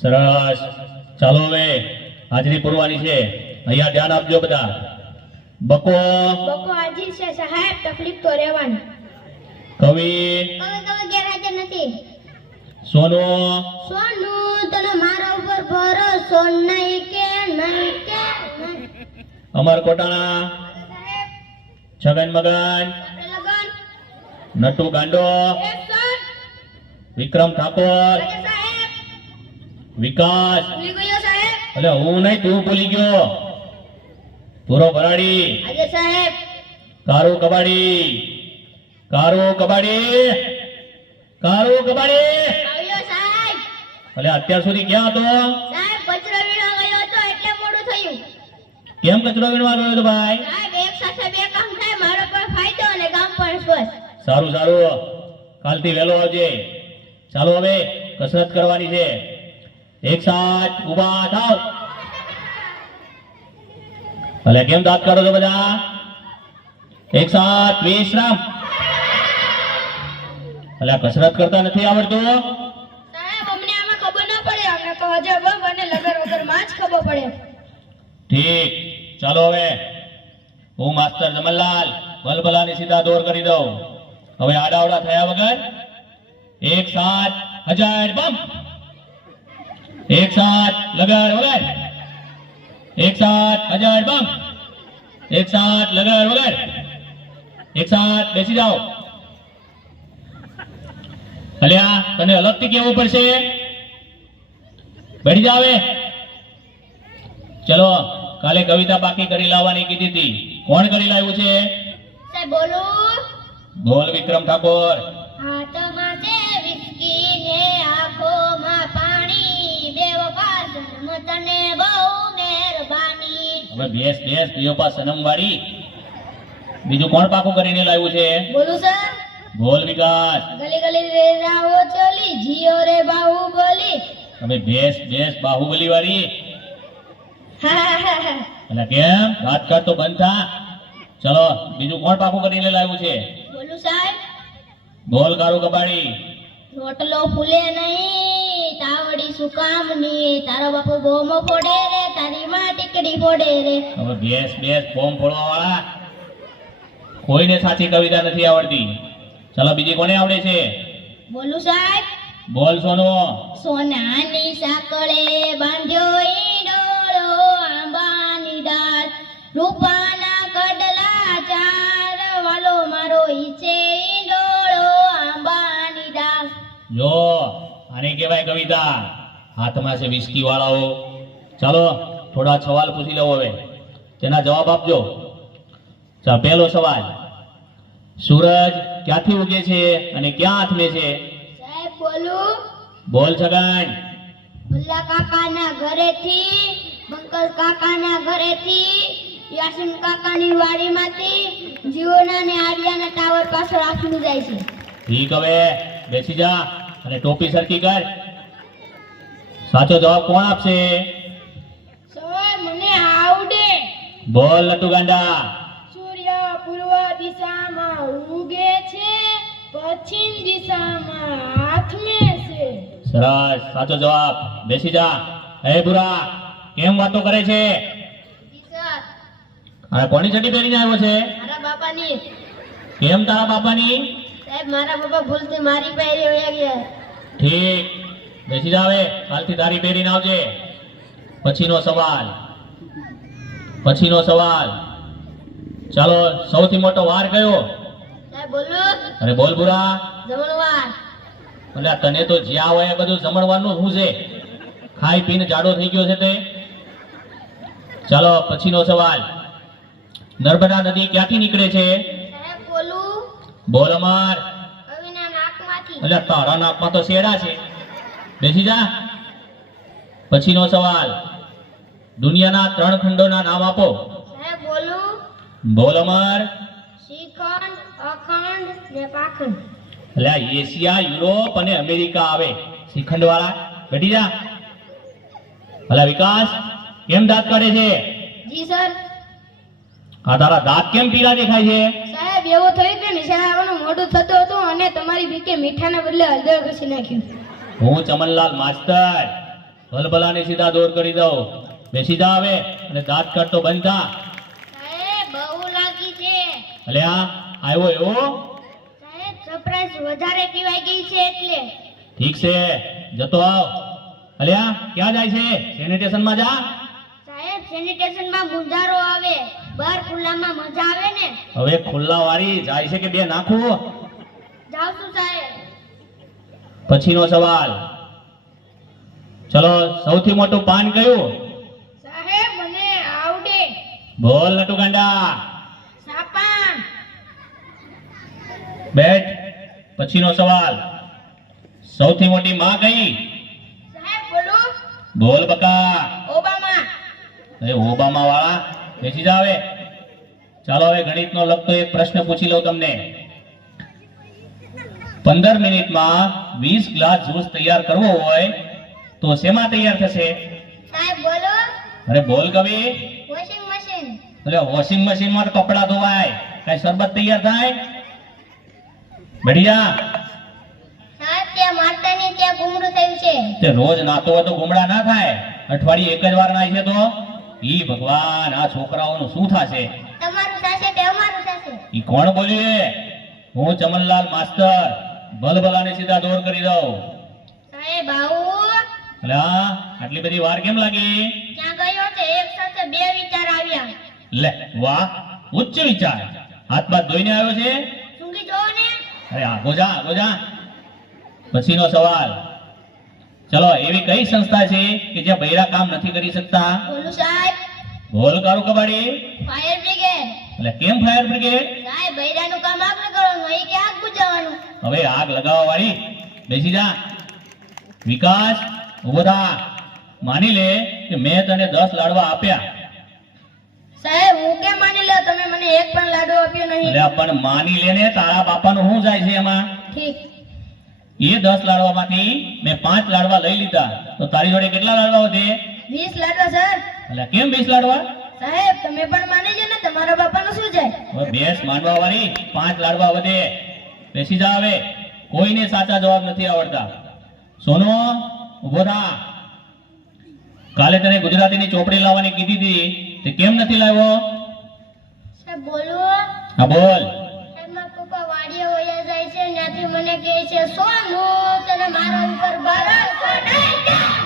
સરસ. ચાલો હવે હાજરી પૂરવાની છે. અહીંયા ધ્યાન આપજો બધા. બકો. બકો હાજી છે સાહેબ તકલીફ તો રહેવાની. કવિ. કવિ કવિ ગેરહાજર નથી. સોનુ. સોનું તને મારા ઉપર ભરોસો નહીં કે નહીં કે અમર કોટાણા. છગન મગન. નટુ ગાંડો. વિક્રમ ઠાકોર. વિકાસ. સાહેબ. એટલે હું નહીં તું ભૂલી ગયો. પૂરો ભરાડી. સાહેબ. કારું કબાડી. કારું કબાડી. કારું કબાડી. સાહેબ. એટલે અત્યાર સુધી ક્યાં હતો? કેમ કચરો વીણવા ગયો હતો ભાઈ? સાહેબ એક સાથે બે કામ થાય મારો પણ ફાયદો અને ગામ પણ સારું સારું. કાલથી વહેલો આવજે. ચાલો હવે કસરત કરવાની છે. એક સાથ ઊભા થાવ ભલે કેમ દાંત કરો છો બધા? એક સાથ વિશ્રામ. ભલે કસરત કરતા નથી આવડતું. ઠીક. ચાલો હવે. હું માસ્ટર જમલલાલ ભલભલાની સીધા દોર કરી દઉં. હવે આડાવડા થયા વગર એક સાત હજાર બમ. એક સાથ લગાડ વગર એક સાત હજાર બમ એક સાત લગાડ વગર એક સાત બેસી જાઓ. અલ્યા તને અલગથી કેવું પડશે? બેઠી જાવે ચલો કાલે કવિતા બાકી કરી લાવવાની કીધી હતી. કોણ કરી લાવ્યું છે? બોલ વિક્રમ ઠાકોર. મહેરબાની ભેસ બેસ પિયોપા સનમ વાળી બીજું કોણ પાકું કરીને લાવ્યું છે? બોલું સર. બોલ વિકાસ. ગલી ગલી રે રાવો ચોલી જીઓ રે બાહુબલી. ભેસ બેસ બેસ બાહુબલી વાળી એટલે કેમ? વાત કર તો બંધ થા. ચલો બીજું કોણ પાકું કરીને લાવ્યું છે? બોલું સાહેબ. બોલ કારું કબાડી. રોટલો ફૂલે નહીં. તાવડી શું કામની તારો બાપુ બોમો ફોડે રે તારી માં ટીકડી ફોડે રે. હવે બેસ બેસ બોમ ફોડવા વાળા કોઈને સાચી કવિતા નથી આવડતી. ચલો બીજી કોને આવડે છે? બોલું સાહેબ? બોલ સોનો. સોનાની સાકળે બાંધ્યો ઈ ડોળો આંબાની ડાળ. રૂપાના કહેવાય કવિતા. હાથમાં છે વિસ્કી વાળાઓ. ચાલો થોડા સવાલ પૂછી લઉં હવે. તેના જવાબ આપજો. પહેલો સવાલ. સૂરજ ક્યાંથી ઉગે છે અને ક્યાં હાથમે છે? સાહેબ બોલું. બોલ છગન. ભુલ્લા કાકાના ઘરેથી બંકલ કાકાના ઘરેથી યાસીન કાકાની વાડીમાંથી જીઓના ને આર્યાના ટાવર પાછળ આખી જાય છે. ઠીક હવે બેસી જા. અને ટોપી સરખી કર. સાચો જવાબ કોણ આપશે? સર મને આવડે. બોલ લટુ ગાંડા. સૂર્ય પૂર્વ દિશામાં ઉગે છે પશ્ચિમ દિશામાં હાથમે છે સરસ સાચો જવાબ. બેસી જા. હે બુરા કેમ વાતો કરે છે? અને કોની ચડી પહેરીને આવ્યો છે? મારા બાપાની. કેમ તારા બાપાની? સાહેબ મારા બાપા ભૂલથી મારી પહેરી વયા ગયા. ઠીક. બેસી જાવે કાલથી તારી પહેરીને આવજે. પછીનો સવાલ. પછીનો સવાલ. ચાલો સૌથી મોટો વાર કયો? સાહેબ બોલું. અરે બોલ બુરા. જમણવાર. એટલે તને તો જ્યાં હોય બધું જમણવાનું શું છે. ખાઈ પીને જાડો થઈ ગયો છે તે. ચાલો પછીનો સવાલ. નર્મદા નદી ક્યાંથી નીકળે છે? બોલ અમાર. એટલે તારા નાકમાં તો શેડા છે. બેસી જા. પછીનો સવાલ. દુનિયાના ત્રણ ખંડોના નામ આપો. બોલ. અમાર. શ્રીખંડ અખંડ ને પાખંડ. એટલે એશિયા યુરોપ અને અમેરિકા આવે. શ્રીખંડ વાળા બેઠી જા. ભલા વિકાસ કેમ દાંત કાઢે છે? જી સર. આ તારા દાંત કેમ પીળા દેખાય છે? સાહેબ એવું થયું કે નિશાળ આવવાનું મોઢું થતું હતું અને તમારી ભીકે મીઠાના બદલે હળદર ઘસી નાખ્યું. હું ચમનલાલ માસ્તર. ભલભલાને સીધા દોર કરી દઉં. બેસી જા હવે અને દાંત કાઢતો બંધ થા. સાહેબ બહુ લાગી છે. અલે આ આવ્યો એવો? સાહેબ સરપ્રાઈઝ વધારે પીવાઈ ગઈ છે એટલે. ઠીક છે જતો આવ. અલ્યા ક્યાં જાય છે? સેનિટેશનમાં જા. સાહેબ સેનિટેશનમાં મુંજારો આવે બહાર ખુલ્લામાં મજા આવે ને હવે ખુલ્લા વાળી જાય છે કે બે નાખું? જાવ છું સાહેબ. પછીનો સવાલ. ચલો સૌથી મોટું પાન કયું? સાહેબ મને આવડે. બોલ નટુ ગાંડા. સાપાન. બેઠ પછીનો સવાલ. સૌથી મોટી માં કઈ? સાહેબ બોલું. બોલ બકા. ઓબામા. એ ઓબામા વાળા બેસી જા હવે ચાલો હવે ગણિતનો લગતો એક પ્રશ્ન પૂછી લઉં તમને. પંદર મિનિટમાં વીસ ગ્લાસ જ્યુસ તૈયાર કરવો હોય તો શેમાં તૈયાર થશે? અરે બોલ કવિ. Washing machine. એટલે વોશિંગ મશીનમાં તો કપડાં ધોવાય. કઈ શરબત તૈયાર થાય? બઢિયા. તે રોજ નાતો હોય તો ગુમડા ના થાય. અઠવાડિયે એક જ વાર નાય છે તો? ઈ ભગવાન આ છોકરાઓનું શું થશે? તમારું થશે તે અમારું થશે. ઈ કોણ બોલ્યું હું ચમનલાલ માસ્ટર ભલભલાને સીધા દોર કરી દઉં. સાહેબ આવું? એટલે આટલી બધી વાર કેમ લાગી? ક્યાં ગયો છે? એક સાથે બે વિચાર આવ્યા. લે વાહ ઉચ્ચ વિચાર. હાથ બાથ ધોઈને આવ્યો છે? સૂંઘી જો ને. અરે આ ગોજા ગોજા પછીનો સવાલ. ચલો એવી કઈ સંસ્થા છે કે જે બૈરા કામ નથી કરી શકતા? બોલું સાહેબ. બોલ કારું કબાડી. ફાયર બ્રિગેડ એટલે કેમ ફાયર બ્રિગેડ સાહેબ બૈરાનું કામ આપણે કરવાનું અહીં કે આગ બુજાવવાનું? હવે આગ લગાવવા વાળી બેસી જા. વિકાસ ઊભો થા. માની લે કે મેં તને દસ લાડવા આપ્યા. સાહેબ હું કે માની લે? તમે મને એક પણ લાડવો આપ્યો નહીં. એટલે પણ માની લે ને તારા બાપાનું શું જાય છે એમાં? ઠીક. એ દસ લાડવામાંથી મેં પાંચ લાડવા લઈ લીધા. તો તારી જોડે કેટલા લાડવા વધે? વીસ લાડવા સર. એટલે કેમ વીસ લાડવા? સાહેબ તમે પણ માની જો ને તમારા બાપાનું શું જાય? હવે બેસ માનવા વાળી પાંચ લાડવા વધે. બેસી જા હવે. કોઈને સાચા જવાબ નથી આવડતા. સોનો ઊભો કાલે તને ગુજરાતીની ચોપડી લાવવાની કીધી હતી. તે કેમ નથી લાવ્યો? સાહેબ બોલો. હા બોલ. મારા પપ્પા વાડીએ વયા જાય છે ત્યાંથી મને કહે છે સોનું તને મારા ઉપર ભરોસો નહીં